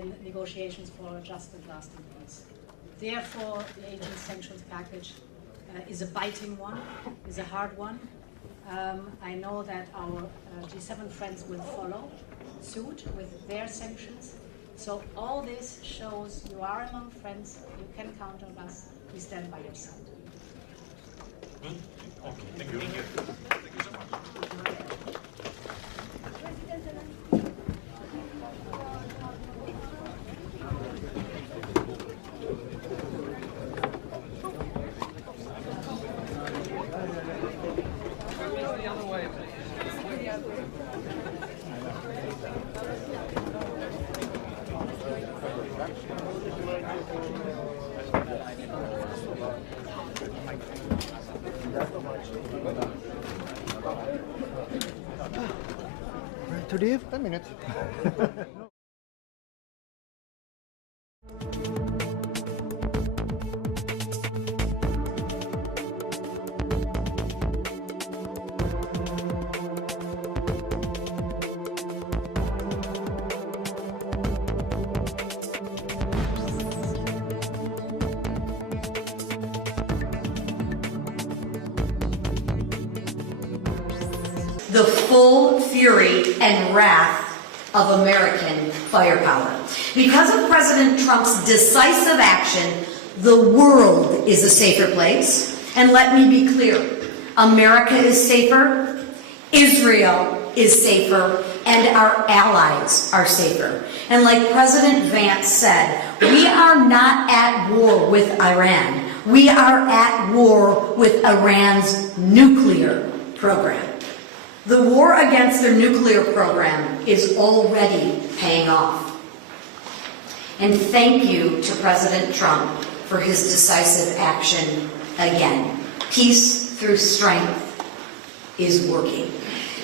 in negotiations for a just and lasting peace. Therefore, the Asian sanctions package is a biting one, is a hard one. I know that our G7 friends will follow suit with their sanctions. So all this shows you are among friends, you can count on us, we stand by your side. Okay, thank you. Thank you so much. To leave? 10 minutes. The full fury and wrath of American firepower. Because of President Trump's decisive action, the world is a safer place. And let me be clear, America is safer, Israel is safer, and our allies are safer. And like President Vance said, we are not at war with Iran. We are at war with Iran's nuclear program. The war against their nuclear program is already paying off. And thank you to President Trump for his decisive action again. Peace through strength is working.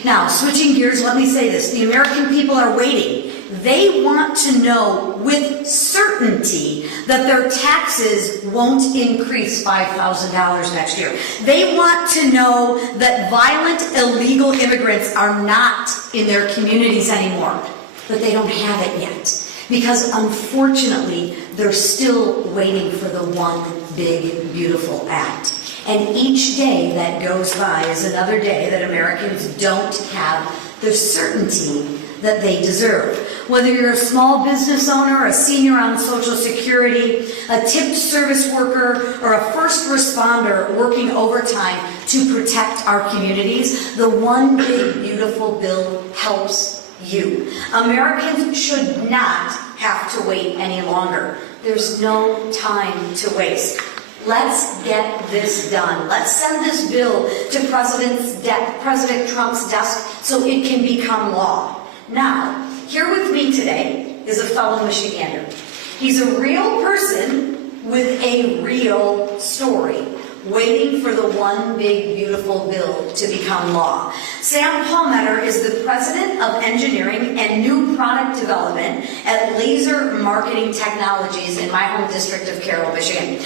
Now, switching gears, let me say this. The American people are waiting. They want to know with certainty that their taxes won't increase $5,000 next year. They want to know that violent, illegal immigrants are not in their communities anymore. But they don't have it yet. Because unfortunately, they're still waiting for the one big, beautiful act. And each day that goes by is another day that Americans don't have the certainty that they deserve. Whether you're a small business owner, a senior on Social Security, a tipped service worker, or a first responder working overtime to protect our communities, the One Big Beautiful Bill helps you. Americans should not have to wait any longer. There's no time to waste. Let's get this done. Let's send this bill to President Trump's desk so it can become law. Now, here with me today is a fellow Michigander. He's a real person with a real story, waiting for the One Big Beautiful Bill to become law. Sam Palmetter is the President of Engineering and New Product Development at Laser Marketing Technologies in my home district of Carroll, Michigan.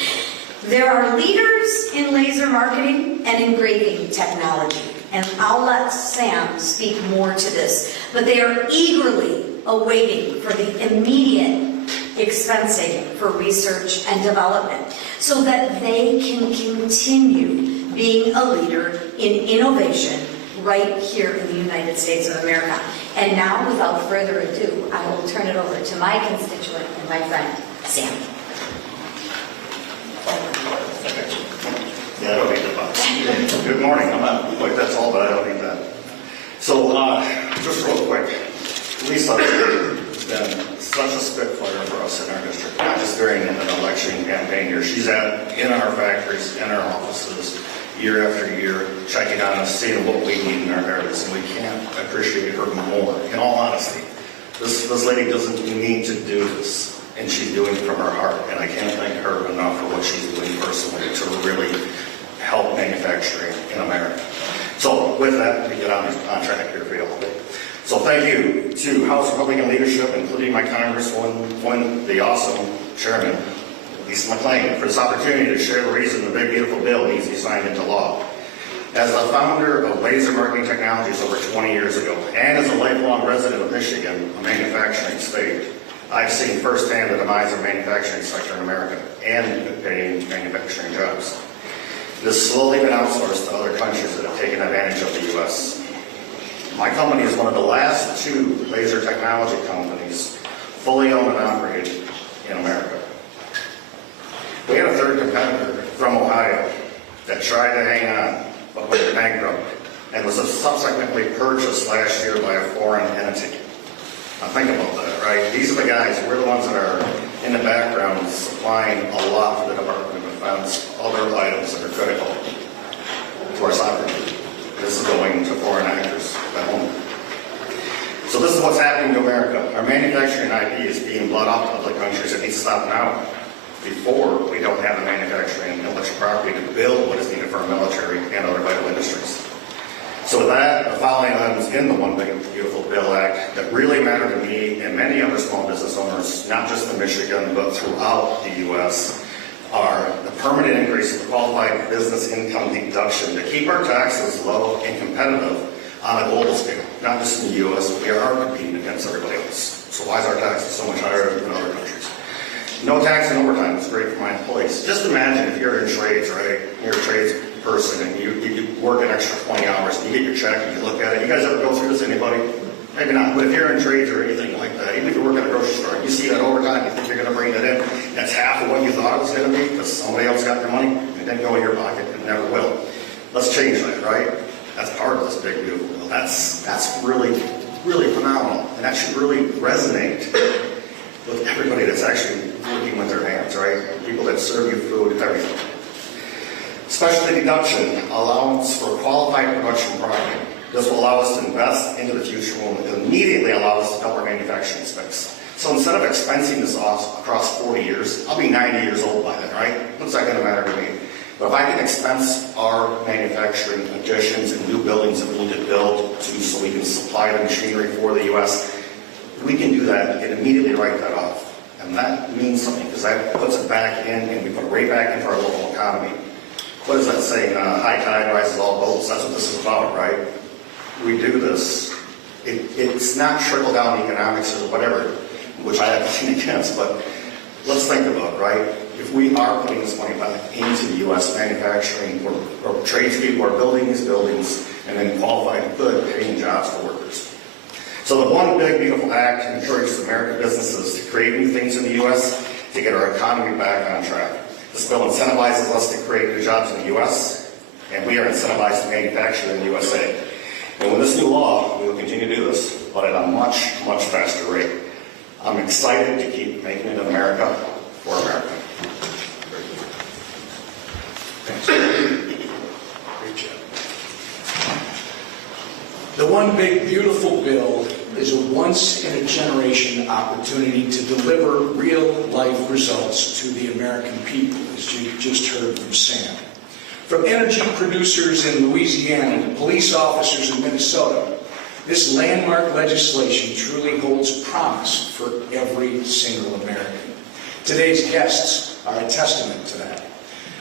There are leaders in laser marketing and engraving technology, and I'll let Sam speak more to this, but they are eagerly awaiting for the immediate expensing for research and development so that they can continue being a leader in innovation right here in the United States of America. And now, without further ado, I will turn it over to my constituent and my friend, Sam. Yeah, I don't need the box. Good morning. I'm not quite that tall, but I don't need that. So, just real quick, Lisa has been such a spitfire for us in our district, not just during an election campaign here. She's in our factories, in our offices, year after year, checking on us, seeing what we need in our areas, and we can't appreciate her more. In all honesty, this lady doesn't need to do this, and she's doing it from her heart, and I can't thank her enough for what she's doing personally to really help manufacturing in America. So with that, we get on track here for you all day. So thank you to House Republican leadership, including my Congresswoman, the awesome Chairman, Lisa McClain, for this opportunity to share the reason the big beautiful bill needs to be signed into law. As the founder of Laser Marketing Technologies over 20 years ago, and as a lifelong resident of Michigan, a manufacturing state, I've seen firsthand the demise of the manufacturing sector in America and good-paying manufacturing jobs. It has slowly been outsourced to other countries that have taken advantage of the U.S. My company is one of the last 2 laser technology companies fully owned and operated in America. We had a third competitor from Ohio that tried to hang on but went bankrupt and was subsequently purchased last year by a foreign entity. Now think about that, right? These are the guys, we're the ones that are in the background supplying a lot to the Department of Defense, other items that are critical to our sovereignty. This is going to foreign actors at home. So this is what's happening to America. Our manufacturing IP is being bought out to other countries. It needs to stop now, before we don't have the manufacturing and intellectual property to build what is needed for our military and other vital industries. So with that, the following items in the One Big Beautiful Bill Act that really matter to me and many other small business owners, not just in Michigan, but throughout the U.S., are the permanent increase of the qualified business income deduction to keep our taxes low and competitive on a global scale. Not just in the U.S., but we are competing against everybody else. So why is our taxes so much higher than other countries? No tax and overtime is great for my employees. Just imagine if you're in trades, right? You're a trades person and you work an extra 20 hours and you get your check and you look at it. You guys ever go through this, anybody? Maybe not, but if you're in trades or anything like that, even if you work at a grocery store and you see that overtime, you think you're going to bring that in, that's half of what you thought it was going to be because somebody else got their money and didn't go in your pocket and never will. Let's change that, right? That's part of this big beautiful bill. That's really, really phenomenal. And that should really resonate with everybody that's actually working with their hands, right? People that serve you food and everything. Specialty deduction, allowance for qualified production property. This will allow us to invest into the future and will immediately allow us to double our manufacturing space. So instead of expensing this off across 40 years, I'll be 90 years old by then, right? What's that going to matter to me? But if I can expense our manufacturing additions and new buildings that we need to build so we can supply the machinery for the U.S., we can do that and immediately write that off. And that means something because that puts it back in and we put it right back into our local economy. What does that say? High tide rises all boats. That's what this is about, right? We do this. It's not trickle-down economics or whatever, which I have nothing against, but let's think about it, right? If we are putting this money back into the U.S. manufacturing or tradespeople are building these buildings and then qualified good paying jobs for workers. So the One Big Beautiful Act encourages American businesses to create new things in the U.S. to get our economy back on track. This bill incentivizes us to create new jobs in the U.S., and we are incentivized to manufacture in the USA. And with this new law, we will continue to do this, but at a much, much faster rate. I'm excited to keep making it in America for America. Thanks. Great job. The One Big Beautiful Bill is a once-in-a-generation opportunity to deliver real-life results to the American people, as you just heard from Sam. From energy producers in Louisiana to police officers in Minnesota, this landmark legislation truly holds promise for every single American. Today's guests are a testament to that.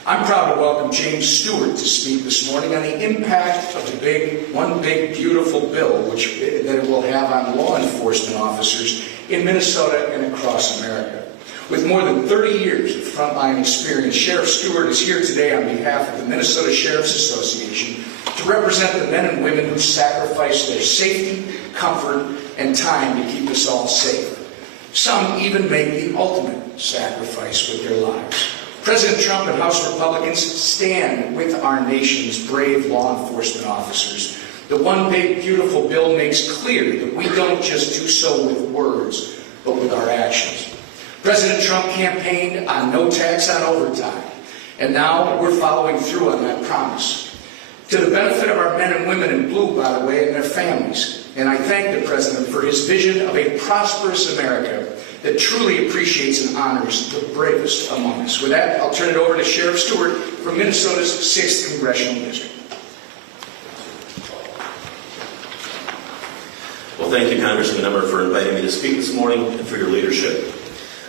I'm proud to welcome James Stewart to speak this morning on the impact of the One Big Beautiful Bill that it will have on law enforcement officers in Minnesota and across America. With more than 30 years of frontline experience, Sheriff Stewart is here today on behalf of the Minnesota Sheriff's Association to represent the men and women who sacrifice their safety, comfort, and time to keep us all safe. Some even make the ultimate sacrifice with their lives. President Trump and House Republicans stand with our nation's brave law enforcement officers. The One Big Beautiful Bill makes clear that we don't just do so with words, but with our actions. President Trump campaigned on no tax on overtime, and now we're following through on that promise. To the benefit of our men and women in blue, by the way, and their families, and I thank the President for his vision of a prosperous America that truly appreciates and honors the bravest among us. With that, I'll turn it over to Sheriff Stewart from Minnesota's 6th Congressional District. Well, thank you, Congressman Emmer, for inviting me to speak this morning and for your leadership.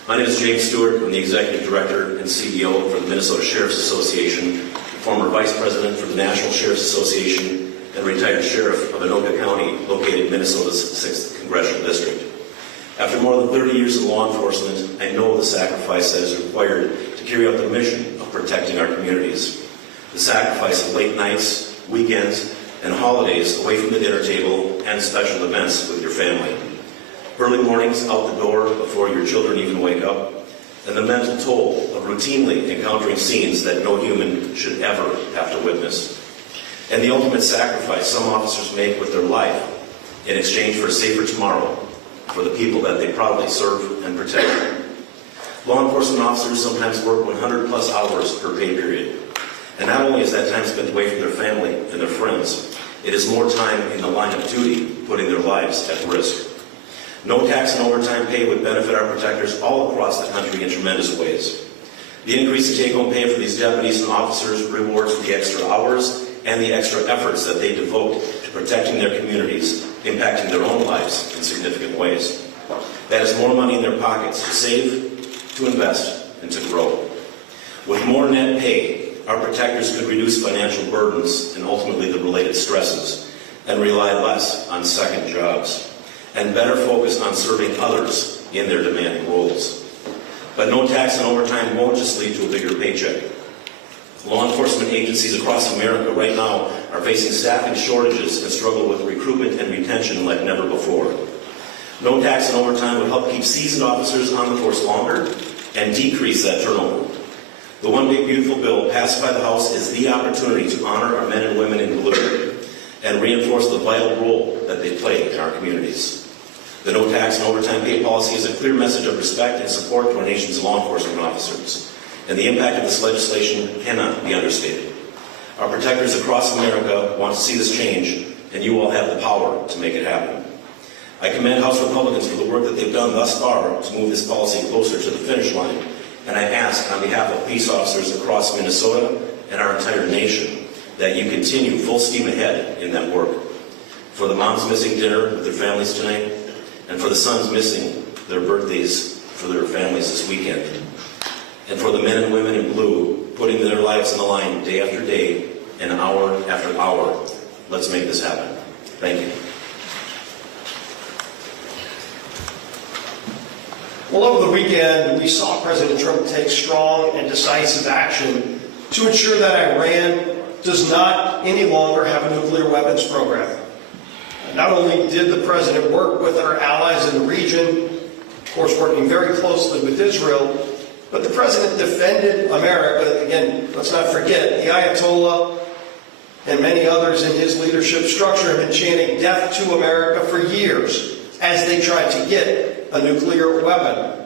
My name is James Stewart. I'm the Executive Director and CEO for the Minnesota Sheriff's Association, former Vice President for the National Sheriff's Association, and retired Sheriff of Anoka County, located in Minnesota's 6th Congressional District. After more than 30 years in law enforcement, I know the sacrifice that is required to carry out the mission of protecting our communities. The sacrifice of late nights, weekends, and holidays away from the dinner table and special events with your family. Early mornings out the door before your children even wake up, and the mental toll of routinely encountering scenes that no human should ever have to witness. And the ultimate sacrifice some officers make with their life in exchange for a safer tomorrow for the people that they proudly serve and protect. Law enforcement officers sometimes work 100+ hours per pay period. And not only is that time spent away from their family and their friends, it is more time in the line of duty, putting their lives at risk. No tax and overtime pay would benefit our protectors all across the country in tremendous ways. The increase in take-home pay for these deputies and officers rewards the extra hours and the extra efforts that they devote to protecting their communities, impacting their own lives in significant ways. That is more money in their pockets to save, to invest, and to grow. With more net pay, our protectors could reduce financial burdens and ultimately the related stresses, and rely less on second jobs, and better focus on serving others in their demanding roles. But no tax and overtime won't just lead to a bigger paycheck. Law enforcement agencies across America right now are facing staffing shortages and struggle with recruitment and retention like never before. No tax and overtime would help keep seasoned officers on the force longer and decrease that turnover. The One Big Beautiful Bill passed by the House is the opportunity to honor our men and women in blue and reinforce the vital role that they play in our communities. The no tax and overtime pay policy is a clear message of respect and support to our nation's law enforcement officers, and the impact of this legislation cannot be understated. Our protectors across America want to see this change, and you all have the power to make it happen. I commend House Republicans for the work that they've done thus far to move this policy closer to the finish line, and I ask on behalf of peace officers across Minnesota and our entire nation that you continue full steam ahead in that work. For the moms missing dinner with their families tonight, and for the sons missing their birthdays for their families this weekend, and for the men and women in blue putting their lives on the line day after day and hour after hour, let's make this happen. Thank you. Well, over the weekend, we saw President Trump take strong and decisive action to ensure that Iran does not any longer have a nuclear weapons program. Not only did the president work with our allies in the region, of course working very closely with Israel, but the president defended America. Again, let's not forget, the Ayatollah and many others in his leadership structure have been chanting death to America for years as they tried to get a nuclear weapon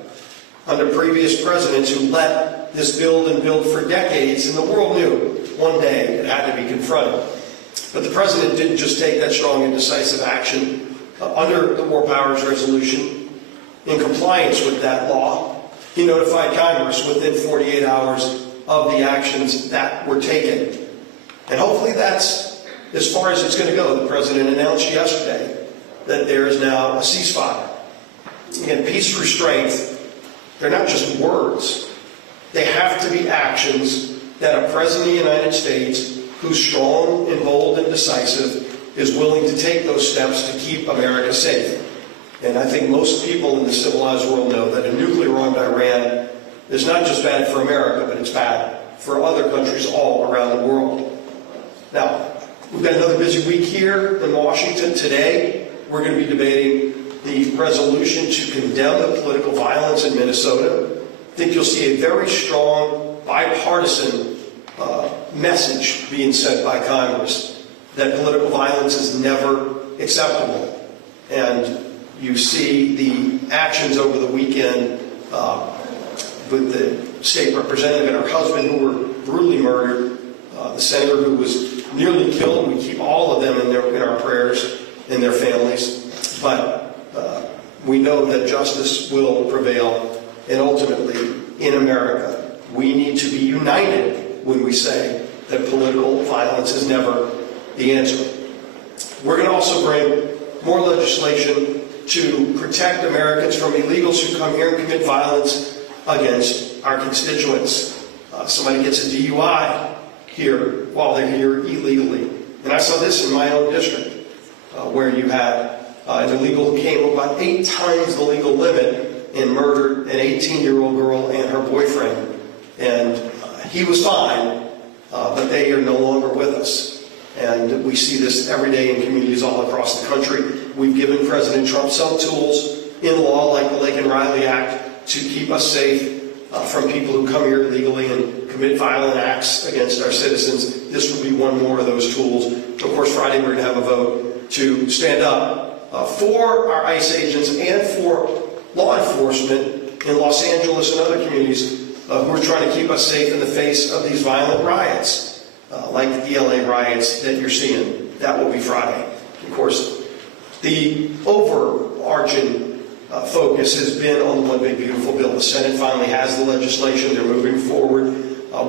under previous presidents who let this build and build for decades, and the world knew one day it had to be confronted. But the president didn't just take that strong and decisive action under the War Powers Resolution. In compliance with that law, he notified Congress within 48 hours of the actions that were taken. And hopefully that's as far as it's going to go. The president announced yesterday that there is now a ceasefire. Again, peace through strength, they're not just words. They have to be actions that a president of the United States who's strong and bold and decisive is willing to take those steps to keep America safe. And I think most people in the civilized world know that a nuclear-armed Iran is not just bad for America, but it's bad for other countries all around the world. Now, we've got another busy week here in Washington. Today, we're going to be debating the resolution to condemn the political violence in Minnesota. I think you'll see a very strong bipartisan message being sent by Congress that political violence is never acceptable. And you see the actions over the weekend with the state representative and her husband who were brutally murdered, the senator who was nearly killed. We keep all of them in our prayers and their families. But we know that justice will prevail, and ultimately, in America, we need to be united when we say that political violence is never the answer. We're going to also bring more legislation to protect Americans from illegals who come here and commit violence against our constituents. Somebody gets a DUI here while they're here illegally. And I saw this in my own district, where you had an illegal who came about 8 times the legal limit and murdered an 18-year-old girl and her boyfriend. And he was fine, but they are no longer with us. And we see this every day in communities all across the country. We've given President Trump some tools in law, like the Lake and Riley Act, to keep us safe from people who come here illegally and commit violent acts against our citizens. This will be one more of those tools. Of course, Friday we're going to have a vote to stand up for our ICE agents and for law enforcement in Los Angeles and other communities who are trying to keep us safe in the face of these violent riots, like the LA riots that you're seeing. That will be Friday. Of course, the overarching focus has been on the One Big Beautiful Bill. The Senate finally has the legislation. They're moving forward.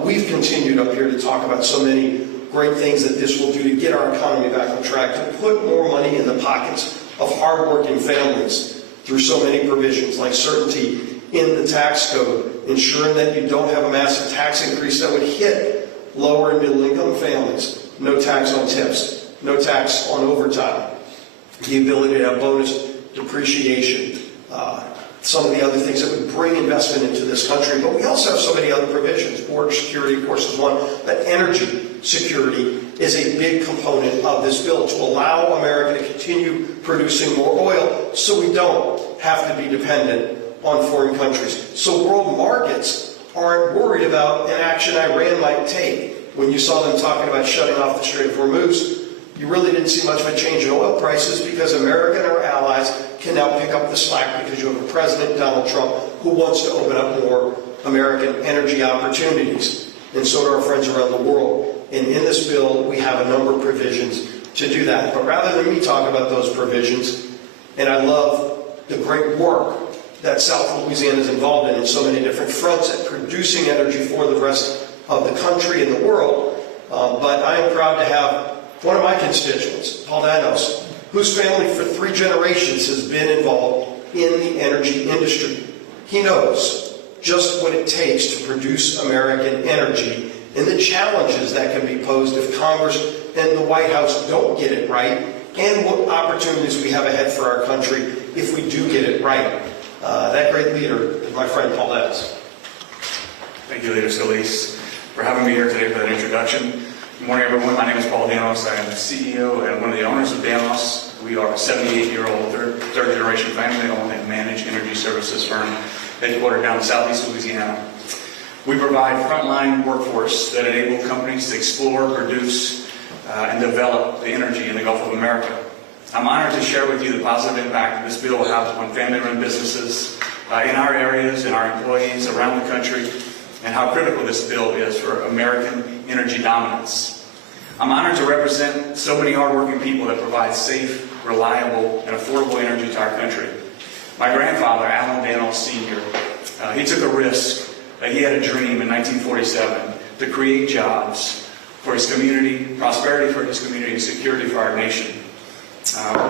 We've continued up here to talk about so many great things that this will do to get our economy back on track, to put more money in the pockets of hardworking families through so many provisions, like certainty in the tax code, ensuring that you don't have a massive tax increase that would hit lower and middle income families. No tax on tips, no tax on overtime, the ability to have bonus depreciation, some of the other things that would bring investment into this country. But we also have so many other provisions. Border security, of course, is one. But energy security is a big component of this bill to allow America to continue producing more oil so we don't have to be dependent on foreign countries. So world markets aren't worried about an action Iran might take. When you saw them talking about shutting off the Strait of Hormuz, you really didn't see much of a change in oil prices because America and our allies can now pick up the slack because you have a President, Donald Trump, who wants to open up more American energy opportunities. And so do our friends around the world. And in this bill, we have a number of provisions to do that. But rather than me talk about those provisions, and I love the great work that South Louisiana is involved in so many different fronts at producing energy for the rest of the country and the world. But I am proud to have one of my constituents, Paul Danos, whose family for 3 generations has been involved in the energy industry. He knows just what it takes to produce American energy and the challenges that can be posed if Congress and the White House don't get it right, and what opportunities we have ahead for our country if we do get it right. That great leader is my friend Paul Danos. Thank you, Leader Scalise, for having me here today for that introduction. Good morning, everyone. My name is Paul Danos. I am the CEO and one of the owners of Danos. We are a 78-year-old third-generation family-owned and managed energy services firm headquartered down in southeast Louisiana. We provide frontline workforce that enable companies to explore, produce, and develop the energy in the Gulf of America. I'm honored to share with you the positive impact that this bill will have on family-run businesses in our areas and our employees around the country, and how critical this bill is for American energy dominance. I'm honored to represent so many hardworking people that provide safe, reliable, and affordable energy to our country. My grandfather, Alan Danos Sr., he took a risk. He had a dream in 1947 to create jobs for his community, prosperity for his community, and security for our nation.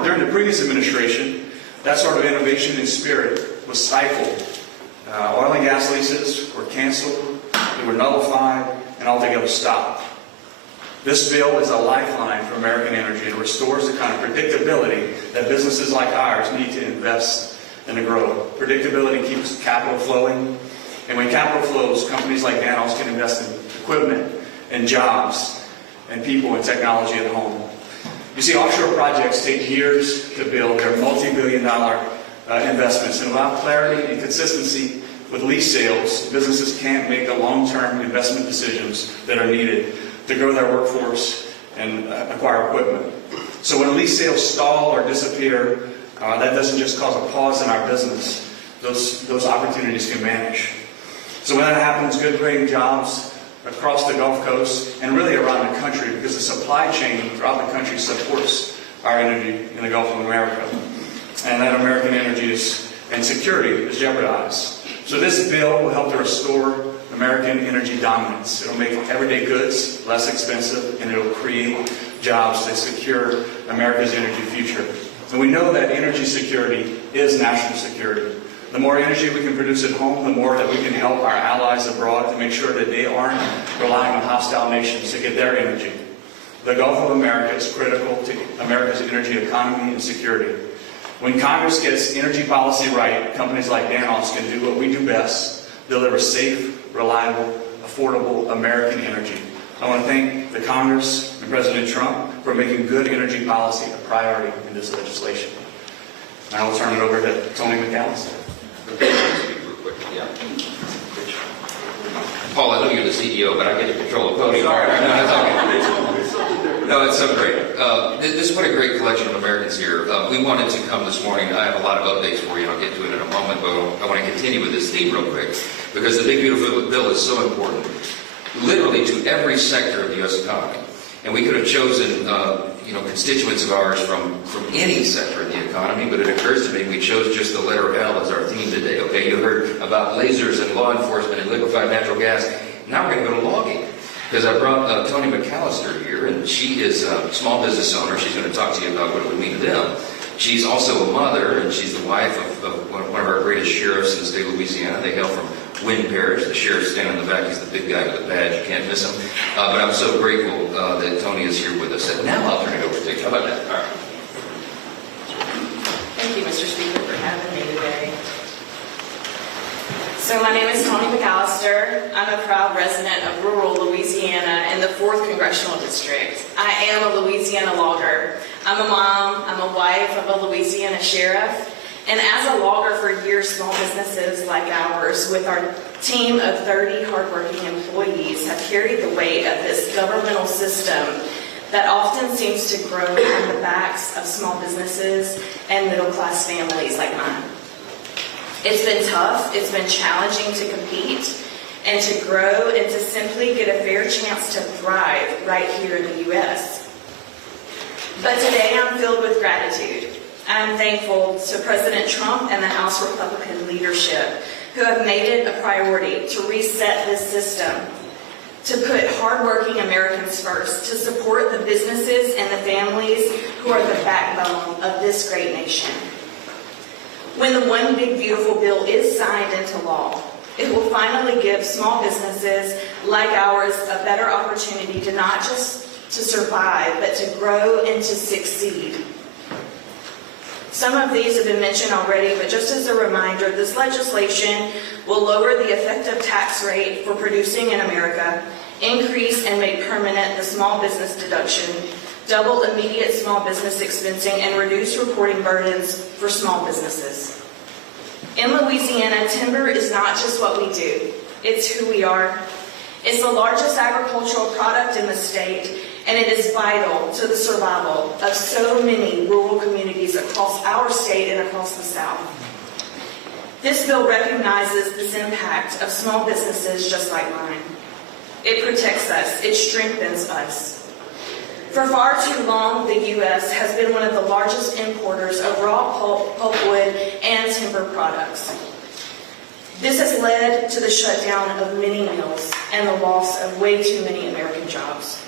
During the previous administration, that sort of innovation and spirit was stifled. Oil and gas leases were canceled, they were nullified, and altogether stopped. This bill is a lifeline for American energy and restores the kind of predictability that businesses like ours need to invest and to grow. Predictability keeps capital flowing, and when capital flows, companies like Danos can invest in equipment and jobs and people and technology at home. You see, offshore projects take years to build. They're multi-billion-dollar investments, and without clarity and consistency with lease sales, businesses can't make the long-term investment decisions that are needed to grow their workforce and acquire equipment. So when lease sales stall or disappear, that doesn't just cause a pause in our business. Those opportunities can vanish. So when that happens, good paying jobs across the Gulf Coast and really around the country, because the supply chain throughout the country supports our energy in the Gulf of America. And that American energy and security is jeopardized. So this bill will help to restore American energy dominance. It'll make everyday goods less expensive, and it'll create jobs that secure America's energy future. And we know that energy security is national security. The more energy we can produce at home, the more that we can help our allies abroad to make sure that they aren't relying on hostile nations to get their energy. The Gulf of America is critical to America's energy economy and security. When Congress gets energy policy right, companies like Danos can do what we do best, deliver safe, reliable, affordable American energy. I want to thank the Congress and President Trump for making good energy policy a priority in this legislation. Now I'll turn it over to Tony McAllister. Yeah. Paul, I know you're the CEO, but I get to control the podium. No, it's so great. This is what a great collection of Americans here. We wanted to come this morning. I have a lot of updates for you, and I'll get to it in a moment, but I want to continue with this theme real quick, because the big, beautiful bill is so important, literally to every sector of the U.S. economy. And we could have chosen, constituents of ours from any sector of the economy, but it occurs to me we chose just the letter L as our theme today. Okay, you heard about lasers and law enforcement and liquefied natural gas. Now we're going to go to logging, because I brought Tony McAllister here, and she is a small business owner. She's going to talk to you about what it would mean to them. She's also a mother, and she's the wife of one of our greatest sheriffs in the state of Louisiana. They hail from Wynn Parish. The sheriff standing in the back. He's the big guy with the badge. You can't miss him. But I'm so grateful that Tony is here with us. And now I'll turn it over to you. How about that? All right. Thank you, Mr. Speaker, for having me today. So my name is Tony McAllister. I'm a proud resident of rural Louisiana in the 4th Congressional District. I am a Louisiana logger. I'm a mom, I'm a wife of a Louisiana sheriff, and as a logger for years, small businesses like ours, with our team of 30 hardworking employees, have carried the weight of this governmental system that often seems to grow on the backs of small businesses and middle-class families like mine. It's been tough, it's been challenging to compete and to grow and to simply get a fair chance to thrive right here in the U.S. But today I'm filled with gratitude. I'm thankful to President Trump and the House Republican leadership who have made it a priority to reset this system, to put hardworking Americans first, to support the businesses and the families who are the backbone of this great nation. When the One Big Beautiful Bill is signed into law, it will finally give small businesses like ours a better opportunity to not just to survive, but to grow and to succeed. Some of these have been mentioned already, but just as a reminder, this legislation will lower the effective tax rate for producing in America, increase and make permanent the small business deduction, double immediate small business expensing, and reduce reporting burdens for small businesses. In Louisiana, timber is not just what we do, it's who we are. It's the largest agricultural product in the state, and it is vital to the survival of so many rural communities across our state and across the South. This bill recognizes this impact of small businesses just like mine. It protects us, it strengthens us. For far too long, the U.S. has been one of the largest importers of raw pulpwood and timber products. This has led to the shutdown of many mills and the loss of way too many American jobs.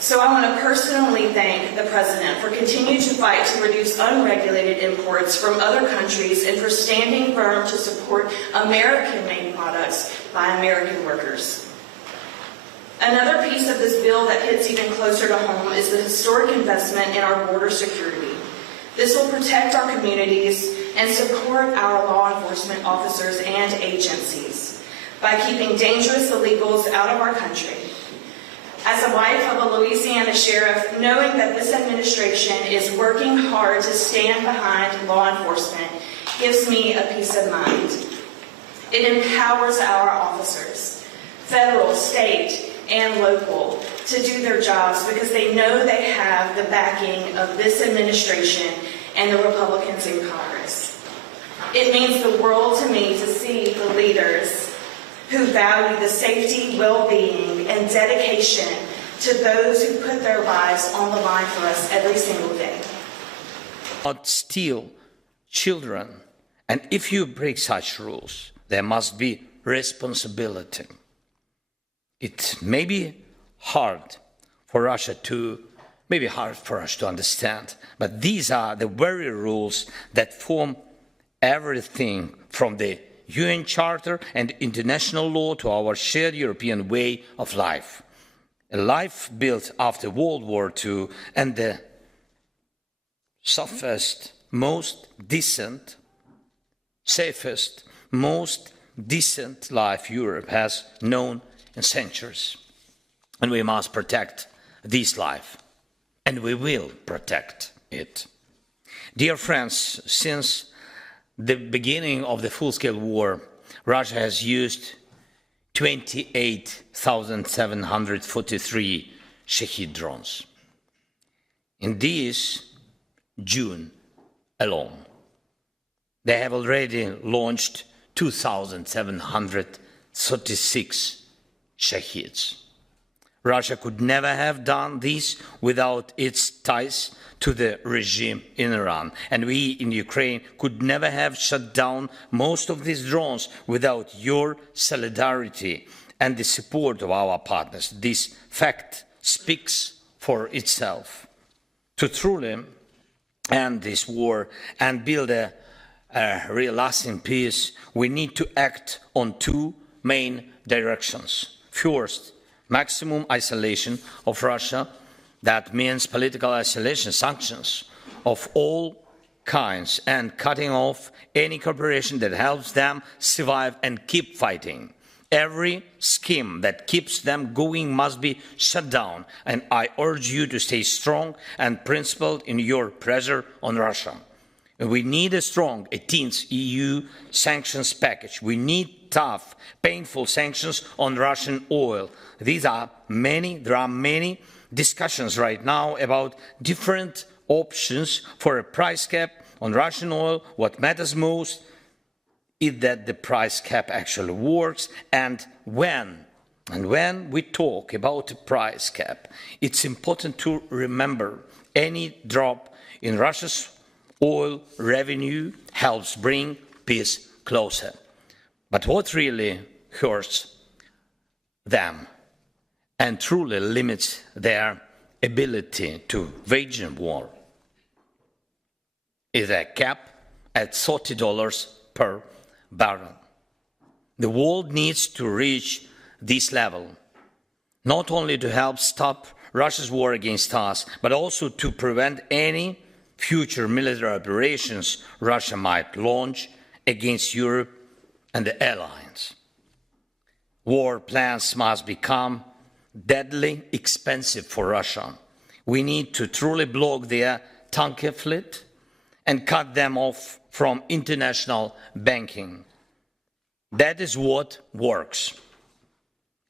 So I want to personally thank the President for continuing to fight to reduce unregulated imports from other countries and for standing firm to support American-made products by American workers. Another piece of this bill that hits even closer to home is the historic investment in our border security. This will protect our communities and support our law enforcement officers and agencies by keeping dangerous illegals out of our country. As a wife of a Louisiana sheriff, knowing that this administration is working hard to stand behind law enforcement gives me a peace of mind. It empowers our officers, federal, state, and local, to do their jobs because they know they have the backing of this administration and the Republicans in Congress. It means the world to me to see the leaders who value the safety, well-being, and dedication to those who put their lives on the line for us every single day. Not steal children, and if you break such rules, there must be responsibility. It may be hard for Russia to, understand, but these are the very rules that form everything from the UN Charter and international law to our shared European way of life. A life built after World War II and the softest, most decent, safest, most decent life Europe has known in centuries. And we must protect this life, and we will protect it. Dear friends, since the beginning of the full-scale war, Russia has used 28,743 Shahid drones. In this June alone, they have already launched 2,736 Shahids. Russia could never have done this without its ties to the regime in Iran. And we in Ukraine could never have shut down most of these drones without your solidarity and the support of our partners. This fact speaks for itself. To truly end this war and build a real lasting peace, we need to act on two main directions. First, maximum isolation of Russia. That means political isolation, sanctions of all kinds, and cutting off any cooperation that helps them survive and keep fighting. Every scheme that keeps them going must be shut down, and I urge you to stay strong and principled in your pressure on Russia. We need a strong 18th EU sanctions package. We need tough, painful sanctions on Russian oil. There are many discussions right now about different options for a price cap on Russian oil. What matters most is that the price cap actually works, and when we talk about a price cap, it's important to remember any drop in Russia's oil revenue helps bring peace closer. But what really hurts them and truly limits their ability to wage a war is a cap at $30 per barrel. The world needs to reach this level, not only to help stop Russia's war against us, but also to prevent any future military operations Russia might launch against Europe and the allies. War plans must become deadly expensive for Russia. We need to truly block their tanker fleet and cut them off from international banking. That is what works.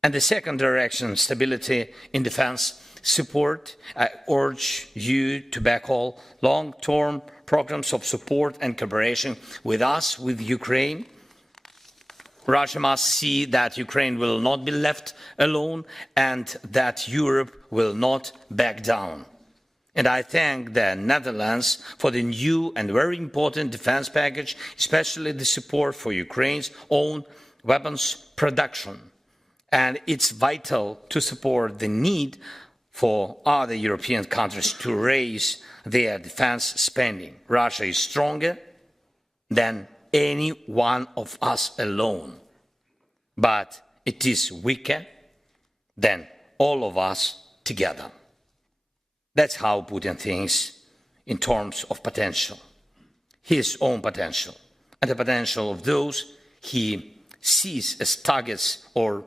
And the second direction, stability in defense support. I urge you to back all long-term programs of support and cooperation with us, with Ukraine. Russia must see that Ukraine will not be left alone and that Europe will not back down. And I thank the Netherlands for the new and very important defense package, especially the support for Ukraine's own weapons production. And it's vital to support the need for other European countries to raise their defense spending. Russia is stronger than any one of us alone, but it is weaker than all of us together. That's how Putin thinks in terms of potential, his own potential, and the potential of those he sees as targets or